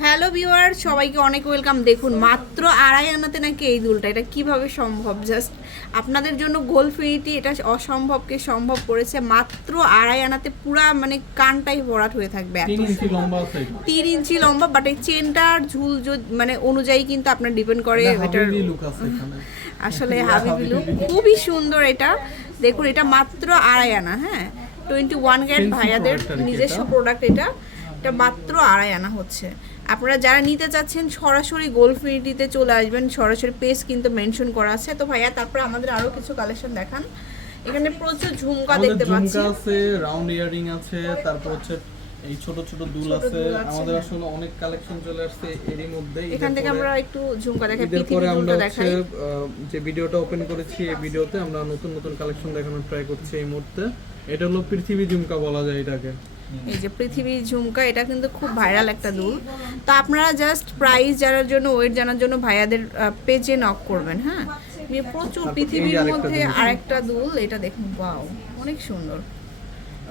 Hello viewer সবাইকে অনেক welcome. দেখুন মাত্র আড়াই আনাতে নাকি এই দুলটা এটা কীভাবে সম্ভব? জাস্ট আপনাদের জন্য গোলফিনিটি এটা অসম্ভবকে সম্ভব করেছে। মাত্র আড়াই আনাতে পুরা মানে কানটাই ভরাট হয়ে থাকবে তিন ইঞ্চি লম্বা বাট এই চেনটার ঝুল মানে অনুযায়ী কিন্তু আপনার ডিপেন্ড করে এটা এটার। আসলে হাবিবি লুক খুবই সুন্দর এটা। দেখুন এটা মাত্র আড়াই আনা হ্যাঁ? টোয়েন্টি ওয়ান গ্যাট ভাইয়াদের নিজস্ব প্রোডাক্ট এটা। এটা মাত্র আড়াই আনা হচ্ছে। আপনারা যারা নিতে চাচ্ছেন সরাসরি গোলফিনিটিতে চলে আসবেন। সরাসরি পেজ কিন্তু মেনশন করা আছে। তো ভাইয়া তারপরে আমাদের আরও কিছু কালেকশন দেখান। এখানে প্রচুর ঝুমকা দেখতে পাচ্ছি। আছে রাউন্ড ইয়ারিং আছে তারপর হচ্ছে এই ছোট ছোট দুল আছে। আমাদের। আসলে অনেক কালেকশন চলে আসছে এরই মধ্যে। এখান থেকে আমরা একটু ঝুমকা দেখাই পৃথিবী আমরা দেখাই। যে ভিডিওটা ওপেন করেছি এই ভিডিওতে আমরা নতুন নতুন কালেকশন দেখানোর ট্রাই করছি এই মুহূর্তে। এটা হলো পৃথিবী ঝুমকা বলা যায় এটাকে। এই যে পৃথিবী ঝুমকা এটা কিন্তু খুব ভাইরাল একটা দুল তো আপনারা জাস্ট প্রাইস জানার জন্য ওয়েট জানার জন্য ভাইয়াদের পেজে নক করবেন হ্যাঁ? প্রচুর পৃথিবীর মধ্যে আরেকটা দুল এটা দেখুন ওয়াও অনেক সুন্দর।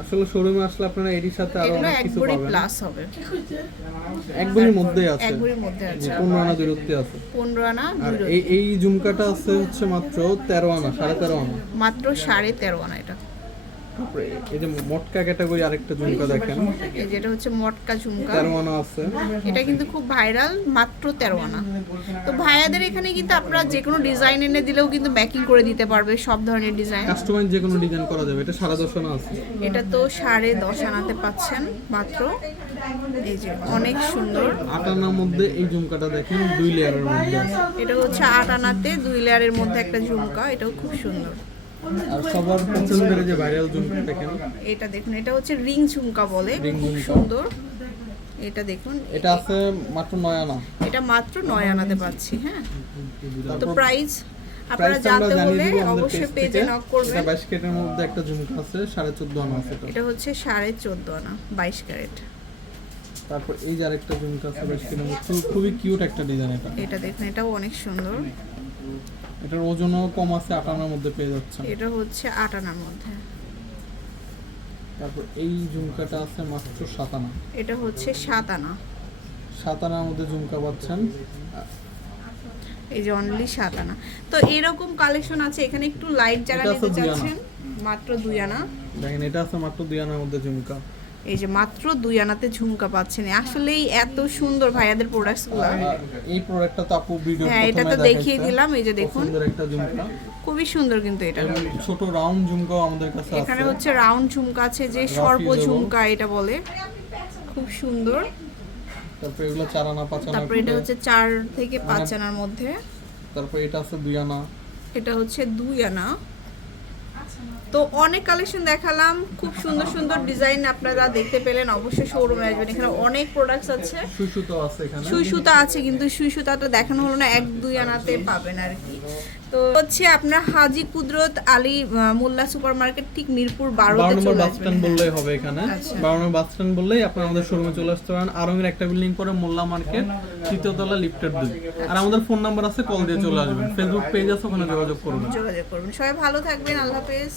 আসলে শোরুমে আসলে আপনারা এরই সাথে আরও অনেক কিছু পাবেন। প্লাস হবে। এক ভরির মধ্যে আছে। এক ভরির মধ্যে আছে। পনেরো আনা দূরত্বে আছে। পনেরো আনা আর এই এই ঝুমকাটা আছে হচ্ছে মাত্র তেরো আনা সাড়ে তেরো আনা। মাত্র সাড়ে তেরো আনা এটা। এই যে মটকা ক্যাটাগরি আরেকটা ঝুমকা দেখেন। যেটা হচ্ছে মটকা ঝুমকা। তেরো আনা আছে। এটা কিন্তু খুব ভাইরাল মাত্র তেরো আনা তো ভাইয়াদের এখানে কিন্তু আপনারা যে কোনো ডিজাইন এনে দিলেও কিন্তু ব্যাকিং করে দিতে পারবে সব ধরনের ডিজাইন। কাস্টমাইজ যে কোনো ডিজাইন করা যাবে। এটা সারা দশ আনা আছে। এটা তো সাড়ে দশ আনাতে পাচ্ছেন মাত্র। এই যে অনেক সুন্দর। আট আনার মধ্যে এই ঝুমকাটা দেখেন দুই লেয়ারের মধ্যে এটা হচ্ছে আট আনাতে দুই লেয়ারের মধ্যে একটা ঝুমকা এটাও খুব সুন্দর। আর সবার পছন্দের যে ভাইরাল ঝুমকা দেখেন। এটা দেখুন এটা হচ্ছে রিং ঝুমকা বলে খুব সুন্দর। এটা দেখুন এটা আছে মাত্র নয় আনা। এটা মাত্র নয় আনাতে পাচ্ছি হ্যাঁ। তো প্রাইস আপনারা জানতে হলে অবশ্যই পেজ নক করবেন। এটা বাইশ কেটের মধ্যে একটা ঝুমকা আছে আনা আছে এটা। হচ্ছে সাড়ে চোদ্দ আনা বাইশ ক্যারেট। তারপর এই যে আরেকটা ঝুমকা আছে খুবই কিউট একটা ডিজাইন এটা। এটা দেখুন এটাও অনেক সুন্দর। এটার ওজনও কম আছে আট আনার মধ্যে পেয়ে যাচ্ছে এটা হচ্ছে আট আনার মধ্যে। তারপর এই ঝুমকাটা আছে মাত্র সাত আনা এটা হচ্ছে সাত আনা সাত আনার মধ্যে ঝুমকা পাচ্ছেন। এই যে অনলি সাত আনা তো এরকম কালেকশন আছে এখানে একটু লাইট যারা নিতে চাচ্ছেন মাত্র দুই আনা। দেখেন এটা আছে মাত্র দুই আনার মধ্যে ঝুমকা। এই যে মাত্র দুই আনাতে ঝুমকা পাচ্ছেন। আসলেই এত সুন্দর ভাইয়াদের প্রোডাক্টসগুলো আর এই প্রোডাক্টটা তো আপু ভিডিও হ্যাঁ এটা তো দেখিয়ে দিলাম এই যে দেখুন। সুন্দর একটা ঝুমকা। খুবই সুন্দর কিন্তু এটা। ছোট রাউন্ড ঝুমকাও আমাদের কাছে আছে। এখানে হচ্ছে রাউন্ড ঝুমকা আছে যে সর্প ঝুমকা এটা বলে। খুব সুন্দর। তারপর এগুলো চার আনা পাঁচ আনা তারপর এটা হচ্ছে চার থেকে পাঁচ আনার মধ্যে। তারপর এটা আছে দুই আনা। এটা হচ্ছে দুই আনা। তো অনেক কালেকশন দেখালাম। খুব সুন্দর সুন্দর ডিজাইন আপনারা দেখতে পেলেন। অবশ্যই শোরুমে আসবেন। এখানে অনেক প্রোডাক্টস আছে। সুই সুতো আছে এখানে। সুই সুতা আছে কিন্তু সুই সুতাটা দেখানো হলো না। এক দুই আনাতে পাবেন আর কি। তো হচ্ছে আপনার হাজি কুদরত আলী মোল্লা সুপার মার্কেট ঠিক মিরপুর বারোতে চলে বাস স্ট্যান্ড বললেই হবে এখানে। আচ্ছা। বারো নম্বর বাস স্ট্যান্ড বললেই আপনার আমাদের শোরুমে চলে আসতে পারেন। আরমের একটা বিল্ডিং পরে মোল্লা মার্কেট তৃতীয়তলা লিফটের দুই। আর আমাদের ফোন নাম্বার আছে কল দিয়ে চলে আসবেন। ফেসবুক পেজ আছে ওখানে যোগাযোগ করবেন। যোগাযোগ করবেন। সবাই ভালো থাকবেন আল্লাহ হাফেজ।